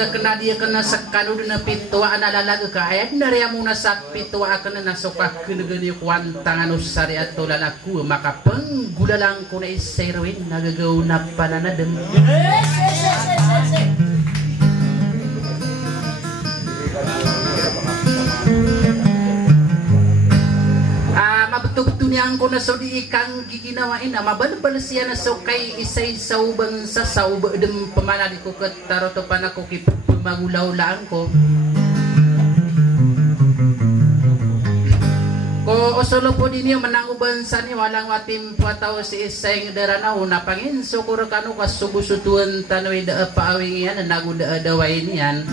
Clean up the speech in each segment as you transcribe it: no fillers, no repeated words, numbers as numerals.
tiga kena dia kena sekanu dina pitua analalaga ka ayat dari amuna sak pitua kena nasokakeun geuni kuantangan usari atuh lalaku maka penggulalang kuna iserwin nagagauna pananadem betul-betul yang ko na so di ikang giginawain na mabalbal siya na so kay isay saubang sa saub dem pamana di ko kataro to panako kipumagulaw lang ko osolo po din yung mananguban sa ni walang watim pataw si isay ngedaranaw na pangin so kuro kanu kasubusutuan tanoy da paawing yan na naguda daway niyan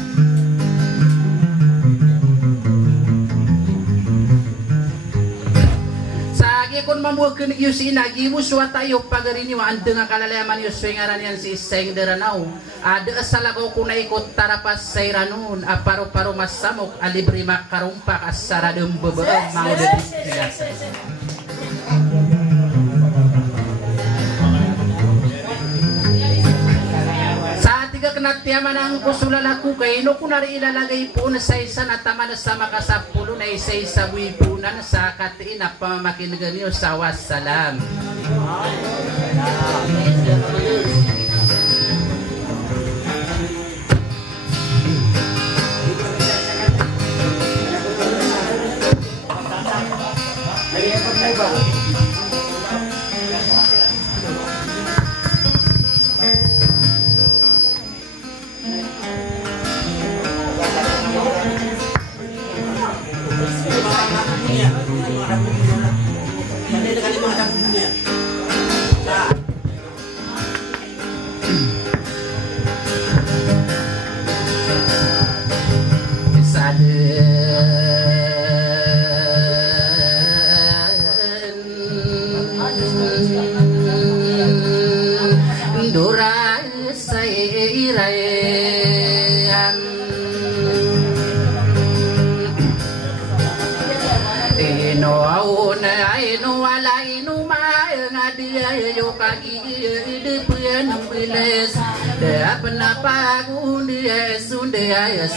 kun mamuakeun ieu si inagi muswa tayo pagarini wa andeng kalalayaman ieu sengaran yan si iseng deranaw ada salagaw kuna ikot tarapas sayranun aparo-paro masamok alibri makarumpak asara dembebeun mau deui biasa tiga kena tiaman ang kusulalaku kay no kunari ilalagay po na sa isa na tama na sa makasapulo na isa isa buipunan sa katiin na pamamakilagan niyo sa wassalam.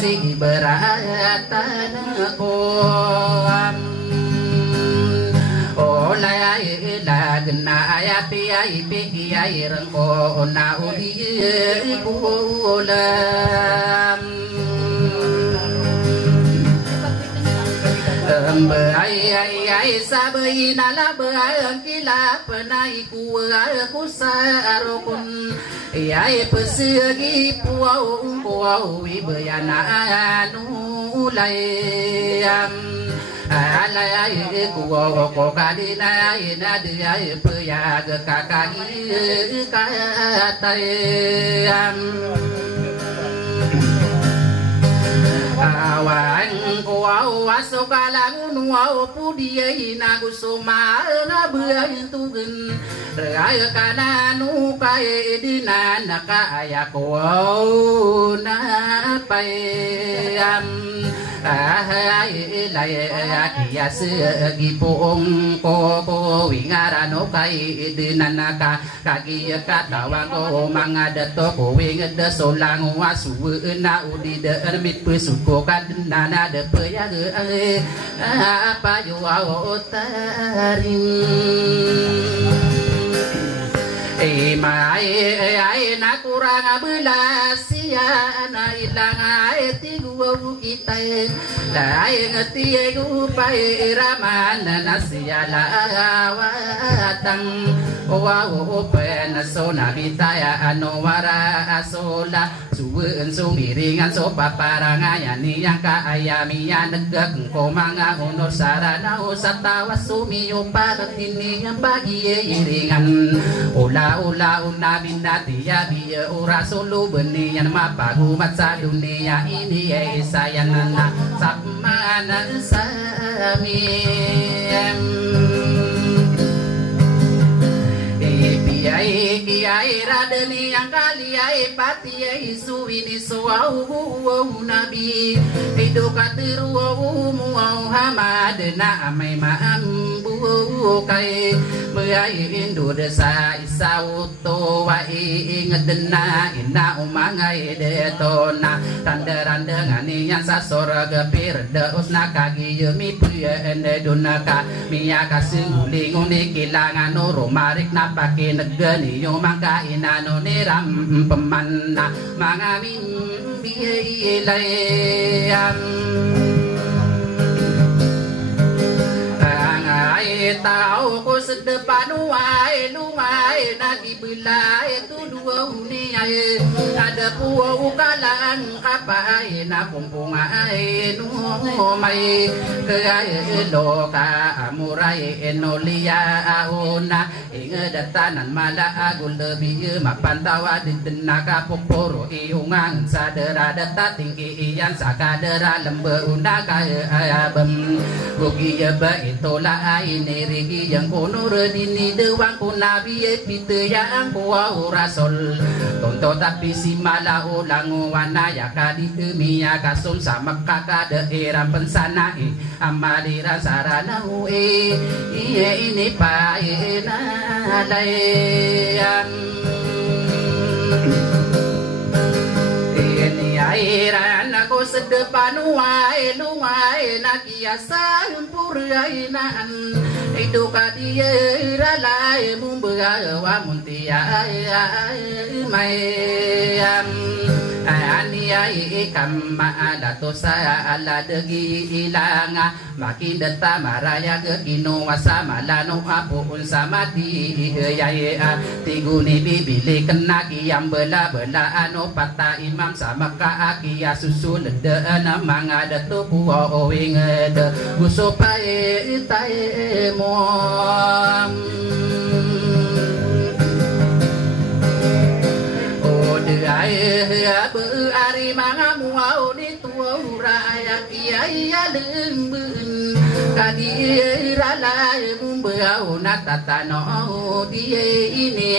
Si beratan ko olay lagna ayati ay pigi ay rangko na uli kulam ay sabay nalabay ang kilap na ku sa arokon ay pesegi puau ibayana nulayam alay ko kadina ina dia peyag kakagi katayam awan ko aso kalang nuau pudiay nagusuma ngabeay tugen raya kananu kay dinan nakaya ko na payam ay lay segi poong ko wingarano kay dinan naka kagi katawang ko mga dato ko winged solang wasu na udi de ermit pesuko kadnana de payag apa yo tarim mai na kurang belas ya na ilang tigu kita lai ngeti gupai raman nasiala awatang wa pen sona bitaya anwara asola suwen sumiringan so paparangaya ni yang kaayami ya negak ko mga honor sarana usatawa sumiyo pagatini yang bagi iringan ula unamin nati ya biya ura solo beni yang mapagumat sa dunia ini isayan na sapmana sami Kiai radeni yang kali ai pati ai suwini suau nabi hidup katiru mu hamad na amai maambu kai Mui indu desa isauto wa ingedena ina umangai detona randa-randa ngani yang sasora gepir deusna kagi yemi puya ende dunaka miyaka singuli nguni kilangan nuru marik napake negeni yo mangka inano niram pemanna mangamin bilayam tahu ku sedepan wai lumai nagi belai tu dua uni ai ada puau kalang kapai na kumpung ai nu mai ke ai loka amurai enolia auna inge datanan mala agul lebih mapan tawa di tenaka poporo iungan sadera data tinggi ian sakadera lembe unda kaya ayabem bugi ba itola ini rigi yang kono redini dewang kunabi epite yang kuau rasol tonto tapi si mala ulang wana ya kadi kemia kasun sama kakak daerah pensana amalira sarana ini paena layam airan aku sedepan wai luai nakiasa empurainan itu kadia ralai mumbawa muntia mayam aniai kamma ada tosa ala degi ilanga makin deta maraya ke kino wasa malano apu unsamati yaya tiguni bibili kena kiam bela anu pata imam sama ka akia susul de namanga de tu puo wingede gusopae itae mom ari manga muau ni tua raya kiai lembun kadi rala mumbeau natatano die ini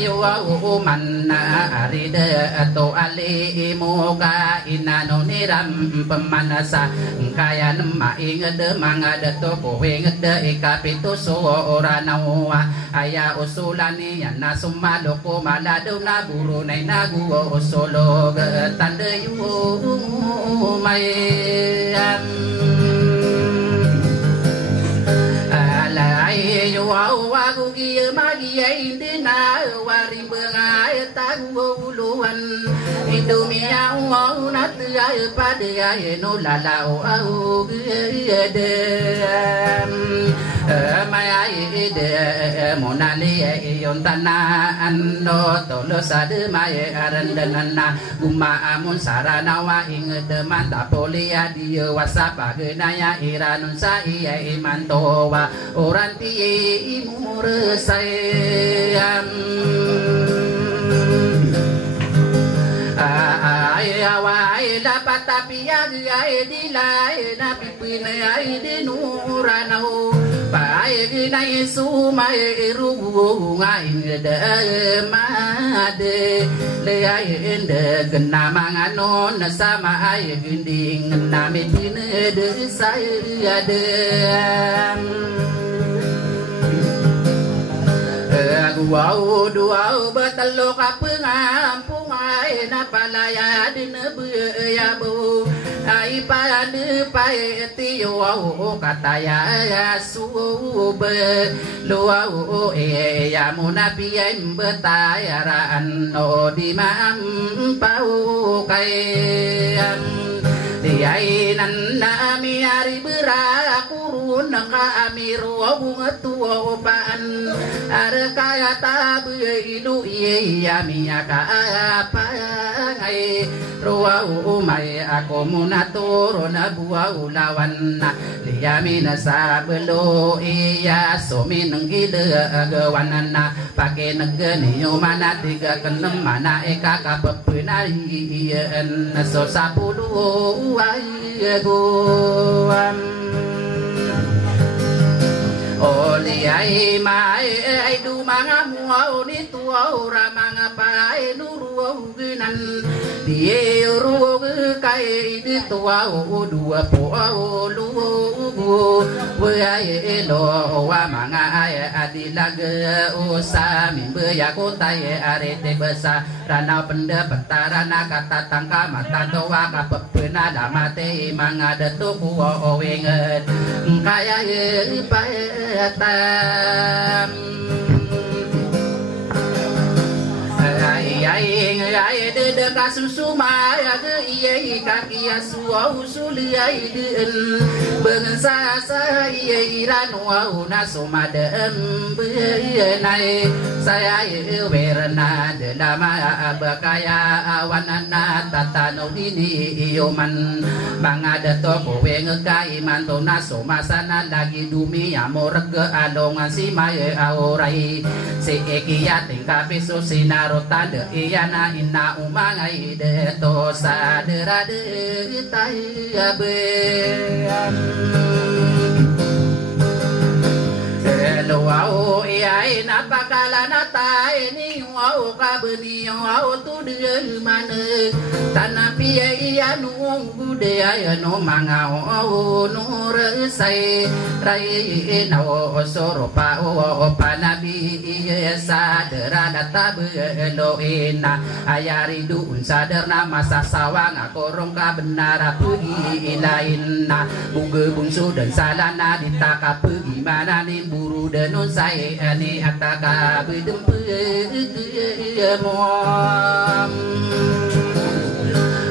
yo manna aride atau ali moga inano niram pemanasa kaya nema ingede mangade to kowe ngede ikapitu so ora nawa aya usulani yana sumaloko malado na buru nai nagu usolo tande yu mayam alai yo wa gugi magi indina wari bengai tanguluan itu miau nat ay pada no lalau au gede mai de monali yon tanah ando tolo sade mai arandanana guma amun sarana wa ingede manta polia dia wasapa genaya iranun sai imanto wa oranti imur sayam ay dapat tapi ay dilai nabi pina ay dinurano pai ginai sumai rubu ngai de made le ay ende genamangano sama ay ginding nami pina de saya de wow duau betelok apa ngampung ai na palaya di nebeya bu ai pade pai tio kata ya sube luau ya munapi em betayaran no di mam pau kai diai nan nami ari berakurun ka amiru bunga tuo pan are kaya tabu idu iya miyaka apa ngai ruwa umai aku munaturo na buwa ulawan na liyamina sabelo iya somi nenggile gawanana pake negeni mana tiga kenem mana eka kapepina iya so sapulu oli ai mai ai du manga muau ni tua ora manga pai nuru nan die ru kai di tua dua po lu we lo wa manga adilaga usa mimbe ya kotai arete besa rana penda pentarana kata tangka mata doa kapena damate manga detu ku wenget kaya paetam ai de kasusu maya de iye kaki asua usuli ai de bangsa sa iye ranwa una somade be nai saya werna de lama bakaya awanana tatano ini yoman bangada to kowe ngekai mantona somasana lagi dumi amorge adongan si mae aurai se ekia tingka peso sinarota de iyana inna umangai de to sadera de tayabe Wow, iya napakala nata ini wow kabeni wow tu dia mana tanah pia iya nunggu dia no manga wow nur sai rai no soropa wow panabi iya sadera data belo ena ayari duun saderna masa sawang akorong ka benar pergi lainna buge bungsu dan salana ditaka pergi mana ni buru non sai ani ataka bidum mom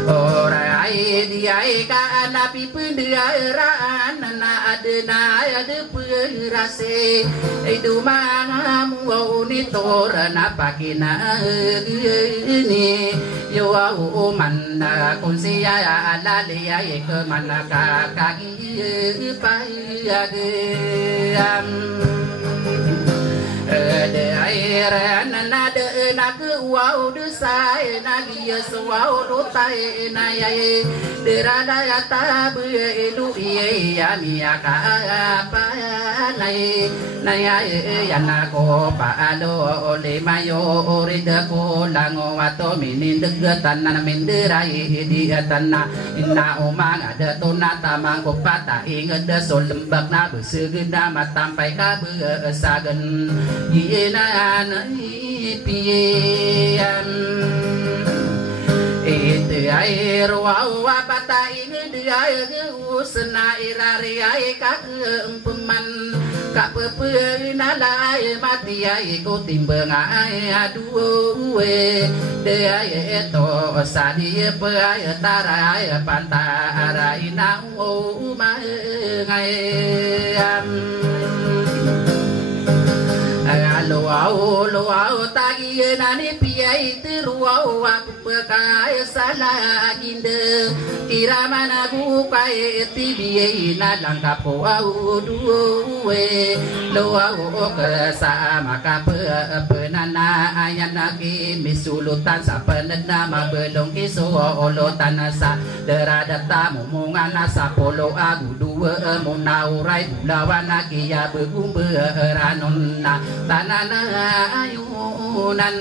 ora ai dia ka napi pendiaran na adena ade perase itu mana mu ni torana pakina ini yo au manna kunsia ala lia ke manaka kaki pai ade de air na de na ku wow de sai na dia swau do tai na ye de rada ya ta bu lu ye ya mi ka pa nai na ya ya na ko pa lo le ma yo ri de ko la ngo wa to mi nin de tan na min de rai di tan na inna o ma ga de to na ta ma ko pa ta ing de so lembak na bu su na ma tam pai ka bu sa gan Yena nai pian itu air wau apata ini dia usna irari ai ka empeman ka pepe nalai mati ai ko timbang ai aduwe de ai to sadi pe ai tarai pantara ina o ma ngai Luau tagi nani piai teruau aku pakai salah ginde tira mana bukai tibiai na langkap au duwe luau kesa maka penana ayana ki misulutan sapenena ma belong kiso olotan sa derada tamu mungana sapolo agu dua munaurai bulawana kia begumbe ranonna tanana ayunan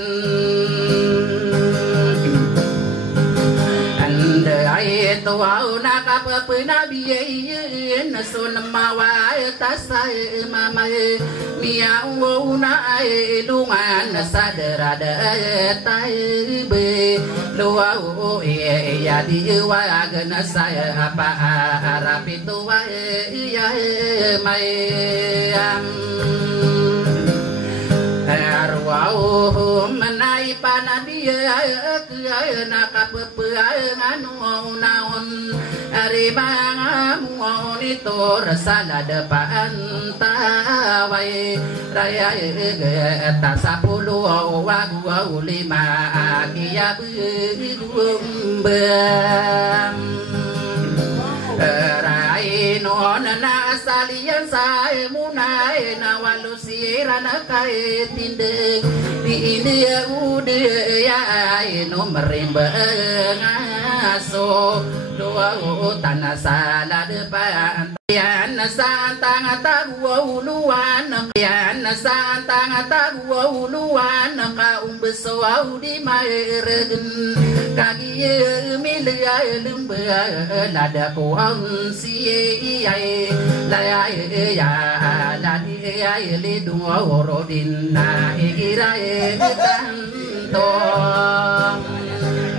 ande ai to au na ka pena biye na son mawa tasai mama mia una ai lungan sadera de tai be lo au e ya di wa gana saya apa arapitu wa ya mai Arwah menai panadia ke nak nganu naon arimangamu itu resala depan tawai raya ta sapulu wagu lima kia bum rai non na salian sai munai na walusiera na kai tinde di india ude ya no merimba ngaso doa tanah sala depan yan santang tagu luan yan santang tagu luan ka umbeso di maeregen kagi milia lembe lada ko ang si ai la ya la di ai le du orodin na ira tanto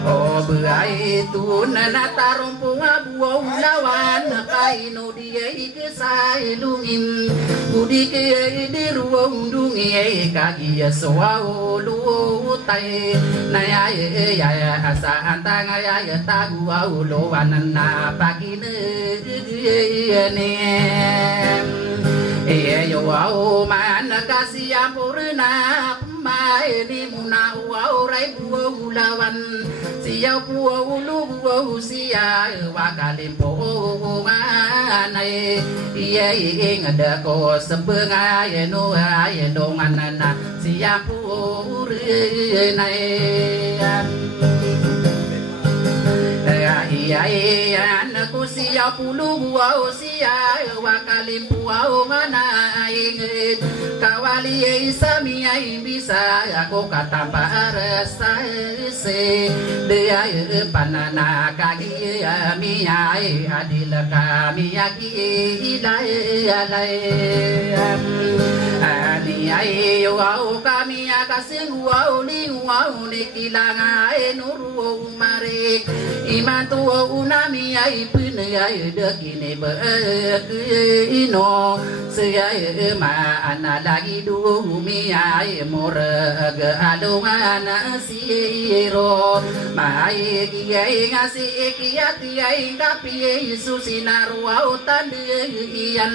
o berai tu nana tarumpung abu lawan kainu dia ikesai lungin budi ke di ruang dungi kaki soau lu tai na ya asa antang ya tagu au loan na pagi ne yo au man kasih ampurna mai di muna au rai bu lawan siau pu lu bu sia wa kalimpo ngai ye ngada ko sembenga ye no ye dongan na siap pu nai iya anakku siap puluh wow siap wakali puau mana ingin kawali isami bisa aku kata parasa se dia panana kaki mi adil kami aki ilai ani ai wow kami akasing wow ni kilanga nuru mare iman tua unami ai pun ai dekine be ino saya ma ana lagi du mi ai mor ge alungan siro mai kiai ngasi kiati ai kapi Yesus sinaru autan ian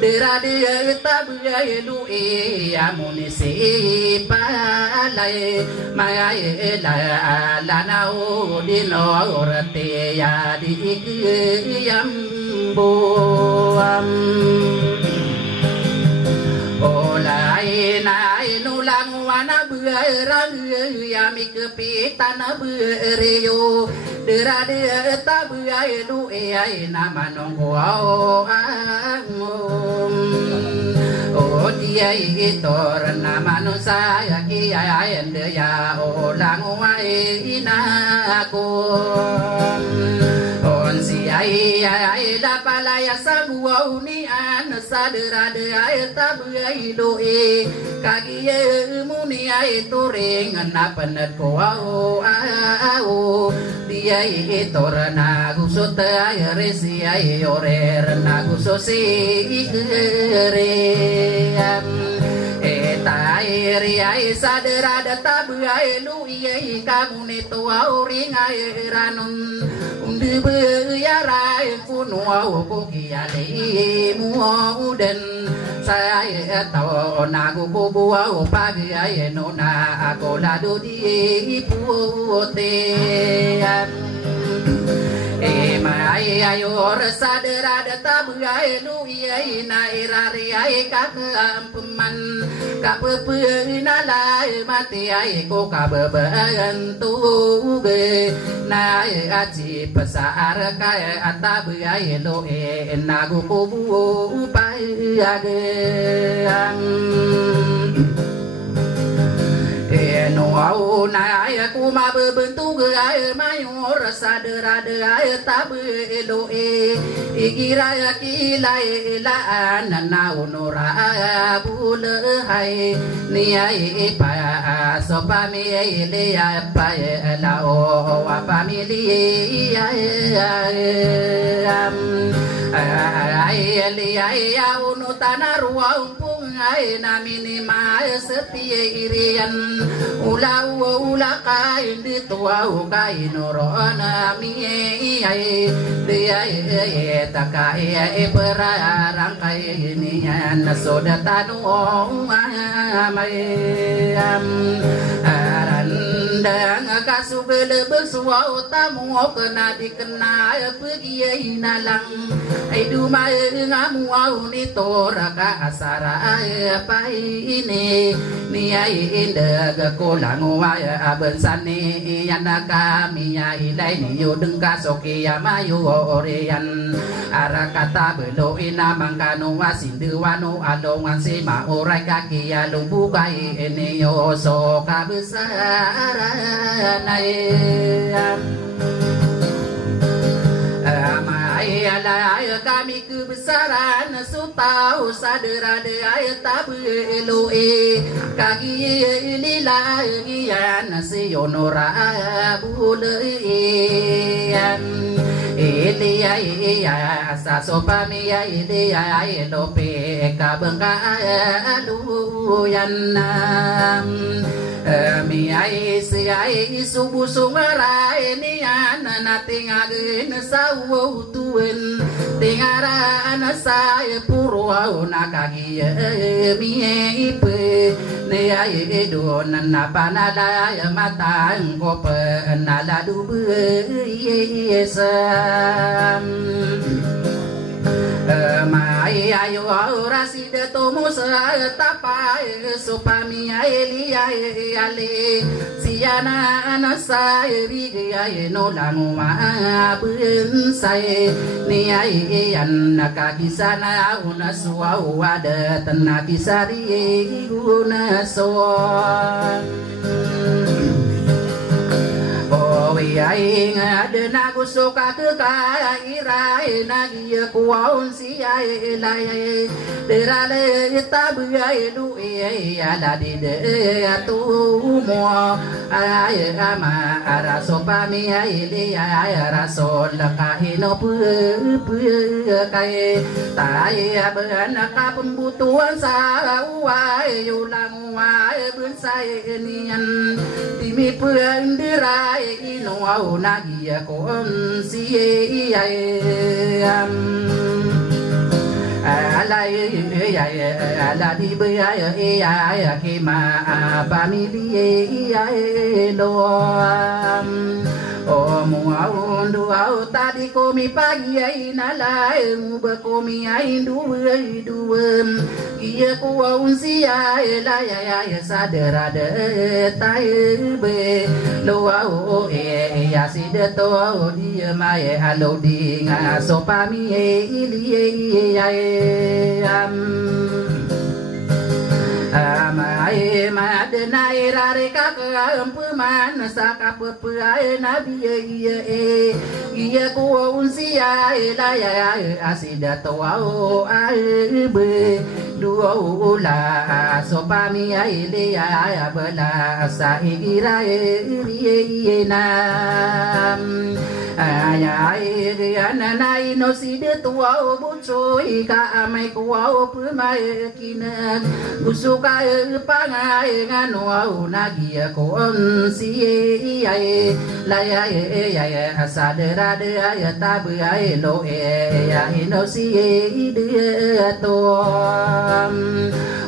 derade tabu ai lu amune se palai mai la nau dino orate ya di yambuam olai nai nulang wana berang ya mi kepitan bereyo derade tabu ai lu ai nama nonggo dia itor nama nusa ya kiai ende ya olang wai inaku on si ai la palaya sabu uni an sadera de ai tabu ai doe kagi muni ai toreng na penet ko au dia itor na gusot ai resi ai orer na gusosi ikere tairi ai sadera data buai lu iai kamu ne tua uring ai ranun undi be ya rai funua ko kiale mu uden saya tau nagu ko bua pagi ai no na ko la do di puote mai ayo sadera data buai lu iai na irari ai kak ampeman kapepe na lai mati ai ko kabeban tu ge na aji pasar kai atabu ai lo nagu ko bu pai age no au na ai ku ma bentu ge ai mayor sadera de ai tabu lo igira ya kilai la na onora bul hai ni ai pa so pa mi le ya pa la o wa pa mi li ai li ai unu tanaru umpung ai na minima setie irian ula kai di tua kai norona mi ai dia takai berarang kai ni na soda tanu mai aran dan kasugele bersua utamu kena dikenal pergi nalang ai duma ngamu au ni toraka asara apa ini ni ai inda ga kolang wa abensani yanaka mi ai lai ni yo đừng ka soki amayu orean arakata belo ina mangkano wasindu wano alongan si ma orai kaki alumbu kai ene yo so kabesara nai amai alai kami kebesaran sutau sadera de ay tabu eloe kaki lila gian si onora bule Elia asa sopa mia Elia elope kabengka aluyan mia isi subu sungara ini ana tingagen sawu tuen tingara ana saya puro nakagi mie ipe ne ai edon napanala mata ngope nala dubu mai ayo rasi de tomo sa tapa supami elia ale siana anasa ri ai no lamu ma bun sai ni ai an nakabisana una suwa wada tanabisari guna so ai ngade nagu soka ke kai rai nagi kuaun si ai lai derale tabu ai du ai ala di de tu mo ai ama ara sopa mi ai le ai ara sol ka hino pu pu kai tai ban ka pembutuan sa uai ulang uai bun sai nian timi pun dirai no au nagi kon si ai ala ala di be ai ke ma ba mi li ai lo o mu au ndu au ta di ko mi pagi ai na lai mu be ko mi ai du ia ko au si ai la ya sa de ra de tai be lo au ya si de to di ma e alo di nga so pa mi li ai amai madenai rare kaka empuman saka pepai nabi ia ko unsia la ya asida to au ai be duo la sopa mi ai le ya bela sa ira na ai ananai no si de to au buchoi ka amai ko au pumai kinan usuka pangai ngano au nagia ko on si ai la ya asadera de ai tabu ai lo ya no si de to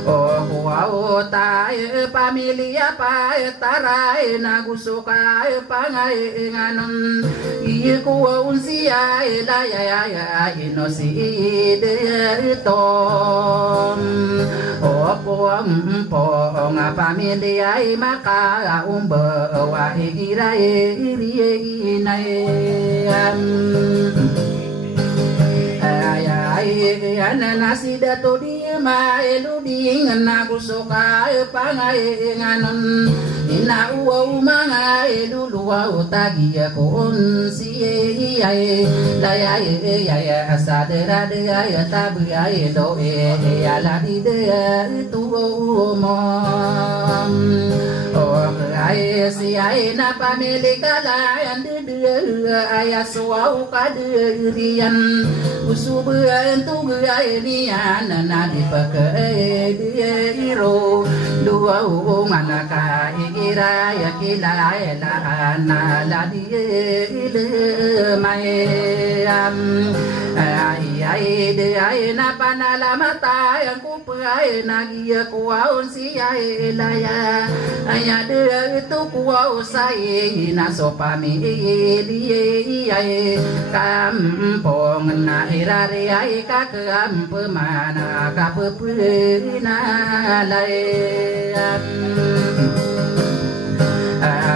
o au tai familia pa tarai na gusuka pangai nganon i ko on si ai la ya no si de to o po nga familia ai maka umbe wa ira nai ananasi dato di ma elu di ngana kusoka pangai nganon ina uwa umanga elu luwa utagi kon si ai la ya asadera de ai tabu ai do ala di de tu mo ai si ai na pamili kala ande de ai aswau ka de rian usubu tu ai ni ana na di pakai de iro lu tu manaka ira ya kila la na la di le mai ai de ai na panala mata yang ku pai na gia ku au si ai la ya aya de tu ku au sai na so pa mi di ai kam pong na ira ri ai ka kam pe mana ka pe na lai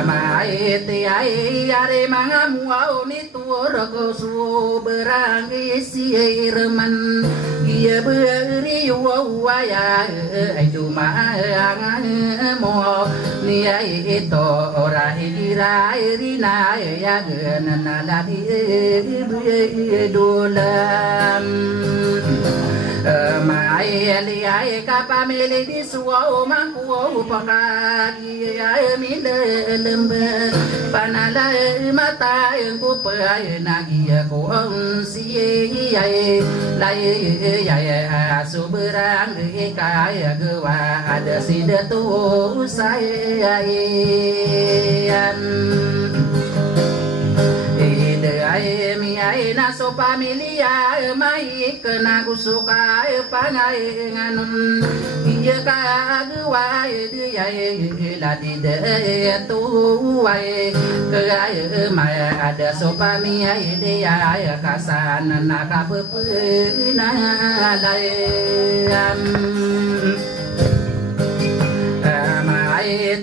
mai ti ai are mangamu au ni tuor ko su berang isi reman ia beri wa ya ai tu ma mo ni ai to ora ira irina ya na la di dolam mai li ai ka pamili di suo mangku pakagi ai mi lembe panala mata ku pai nagi ko si ai lai ai suberang ka gwa ada si de tu sai ai ai mi ai na so familia mai kena gusuka pangai nganun iya ka gwa di ai la di de tu ai ke ai mai ada so familia de ai kasan na ka pu na lai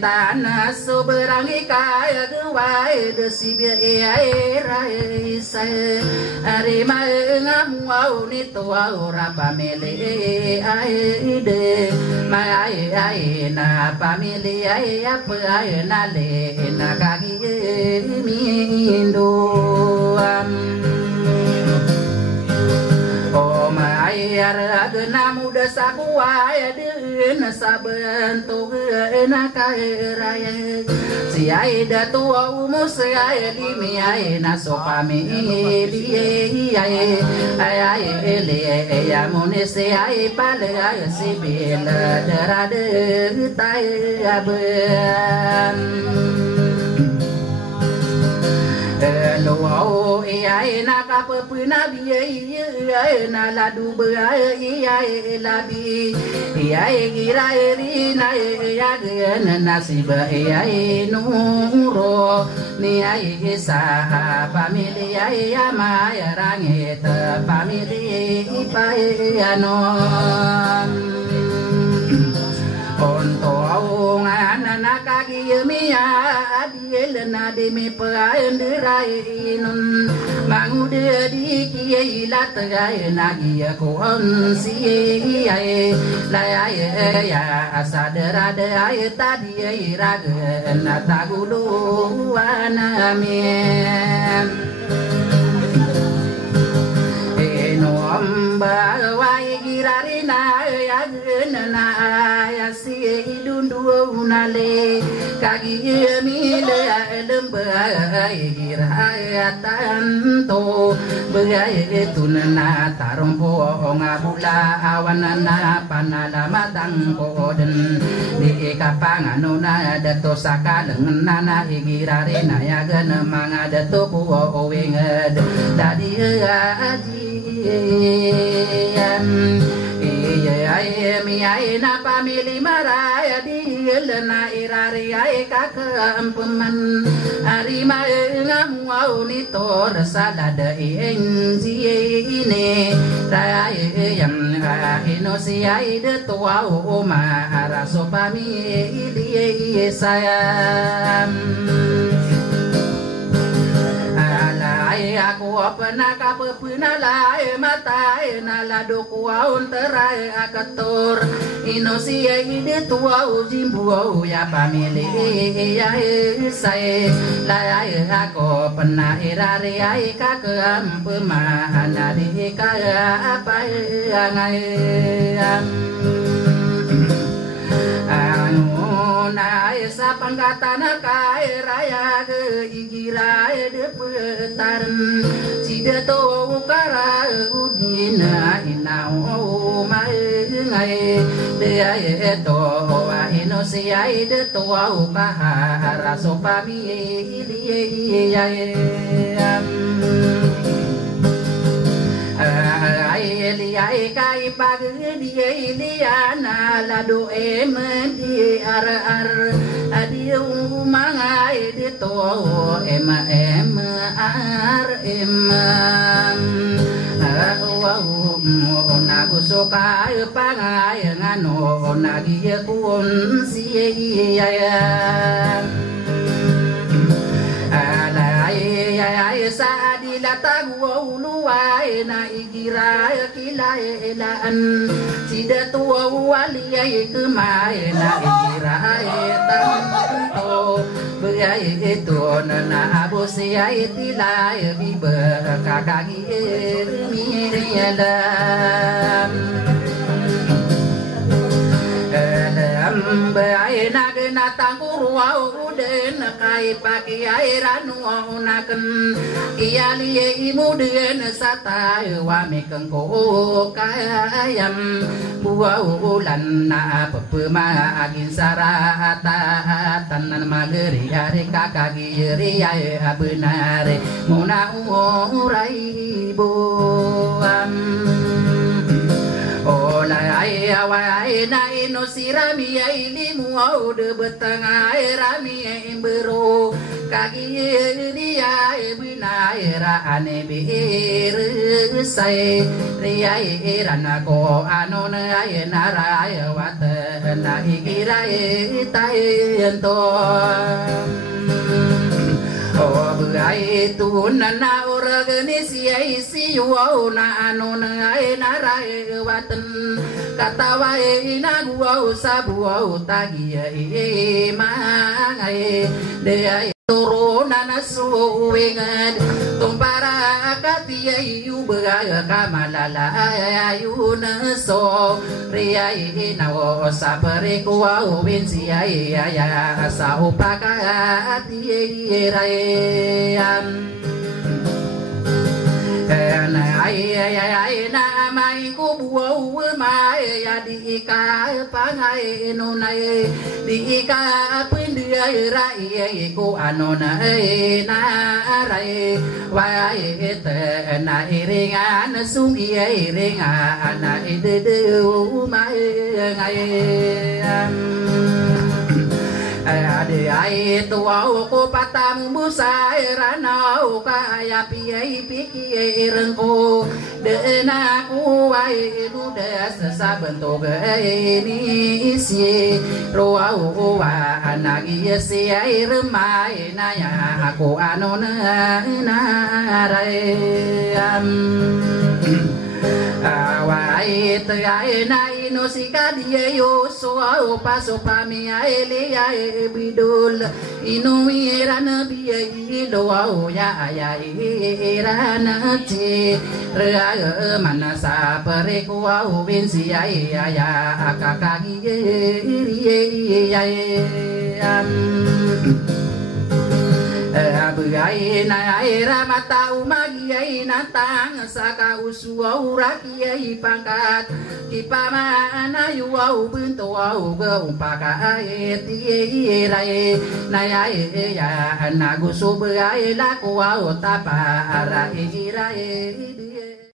tanah soberang ikai gewai desi biai rai sai ari mai ngam au ni to ora pamele ai de mai ai na pamele ai apa ai na le na kagi mindo na muda sabuai de na saben to na kai raya si ai da tu umu si ai li mi ai na so pa mi li ai le ya mone si ai pa le ai si bela dara de tai aben lo au ai na ka pu na bi ai na la du ba ai la bi ai gira ri na ya na si ba ai no ro ni ai sa familia ai ma ya rangeta familia pa no onto au ngana kagi mi adiel na de me paendirai nun mangu de di ki la tagai na gi ko on si ai la ai ya asadera de ai ta di ai ra na tagulu ana me amba wai girari na ya na ya si dundu na le kagi mi le lemba gira tanto berai tunana tarompo ngabula awanana panala madang koden di kapangano na dato sakaleng nana girari na ya gana manga dato ko owenged dadi aji mi ai na pamili maraya di na irari ai kakampuman ari mai ngamu au ni tor salada enzi ine rai yang ino si ai de to au ma raso pamili saya aku pernah kapena lai matai na la do kuaun terai akator inosia ide tua ujimbu ya pamili ya sai lai aku pernah irari ai kakam pemana di kaya apa ngai anu na esa pangkatana kae raya ke igira de petaran sida to ukara udina inau mai ngai de ai to wa ino si ai de to uka raso pami ili ai ai kai pag dia iliana la do em di ar adio mangai di to em ar na gusuka pangai ngano na dia kun si ai sa di la tagu luai na igira kila elan sida tua wali ai ke mai na igira tan to beai itu na abu si ai tilai bi kakagi mi alam beai na tanguru au den kai paki airanu naken iali imu den sata wa me kengko kayam buau lan na pepema agin sarata tanan mageri are kakagi ri ai abenare muna urai boam ai awai na ino sirami ai limu au de betanga rami embero kagi dia bina era ane bir sai ria era na ko anona ai nara ai wat na igira tai ento oh ai tu na organisi ai si yo na anona ai nara ai watan katawa ina gua sabu tagi mangai de turuna nasu wingad tumpara katia yu bega kamalala ayu naso ria ina o sapere kuwa winsi ai ya sa upaka ati rai ai na mai ku buau mai ya di ka pangai no nai di ka pin dia rai ku anona na rai wai te na iringan sungi iringan na ide de mai ngai ade ai tua ko patam busai ranau kaya piai piki rengko de na ku ai lu de sa bentuk ini si roa wa anagi si ai remai na ya aku anona na rai awai te ai na ino sika dia yo so paso pa mi ai le ai bidul inu ira na bi ai lo ya ya ira na ti ra manasa pare ko au bin si ai ya akakagi ri ai abai na era mata umagi ai natang saka usua uraki ai pangkat kipama na yu au bunto au ge umpaka ai ti rai na ai ya na gusu bai la ko au tapa ara rai